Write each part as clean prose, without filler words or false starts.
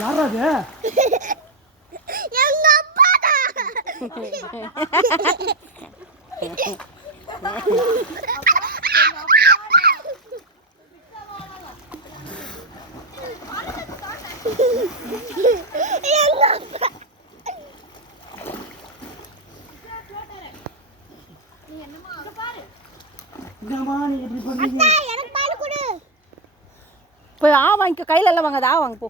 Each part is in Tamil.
யாரா அது? எங்க அப்பாடா. போய் ஆ வாங்கிக்க, கையில எல்லாம் வாங்காத, ஆ வாங்க போ.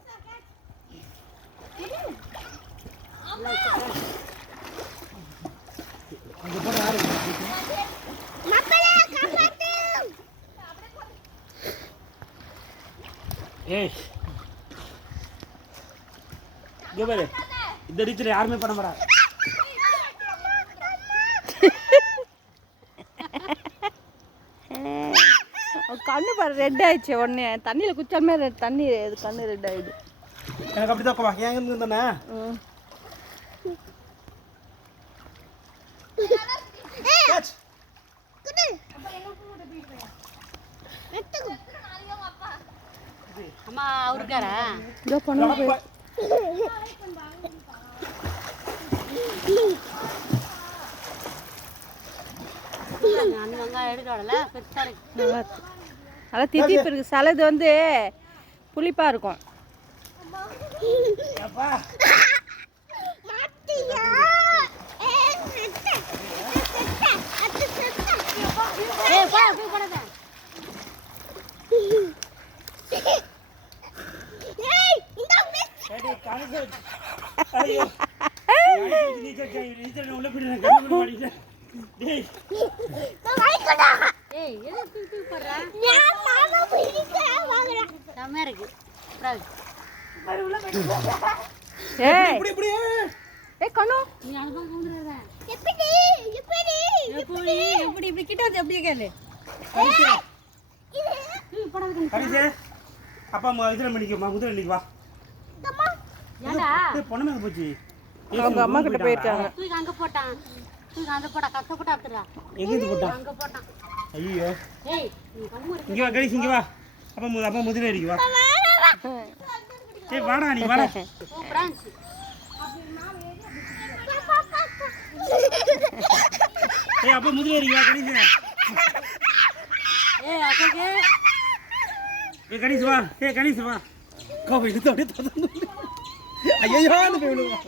ஏய் இங்க பாரு, இந்த ரீச்சில் யாருமே பண்ண மாட்டாங்க. கண்ணு பாரு ரெட் ஆயிடுச்சு உடனே, தண்ணியில் குச்சாமே தண்ணி கண்ணு ரெட் ஆயிடுது. எனக்கு அப்படி தான் ஏன் இருந்து தானே. அம்மா அவருக்காரா இதோ பண்ணுங்க போய். அந்த வெங்காயம் எடுக்கடல பெருசா இருக்கு. நல்லா தித்திப்பு இருக்கு. சிலது வந்து புளிப்பா இருக்கும். அப்பா இதில் மணிக்குமா முதல் இன்னைக்கு வா. பொண்ணு போச்சு. அவங்க அம்மா கிட்ட போயிருக்காங்க. அங்க போட்டான், அங்க போட்டா கஷ்டப்பட்டு அப்படிடா. எங்க போட்டான்? அங்க போட்டான். ஐயோ ஏய் நீ கம்முரு. இங்க வா கணேஷ், இங்க வா. அப்பா முதல்ல இருக்கு வா. ஏய் வாடா நீ வாடா. சூப்பரா இருந்துச்சு. ஏய் அப்பா முதல்ல இருக்கு வா கணேஷ். ஏய் அக்கா ஏய் கணேஷ் வா. ஏய் கணேஷ் வா. கோபி இது அப்படியே தந்து. ஐயோ அந்த போய் விடுவா.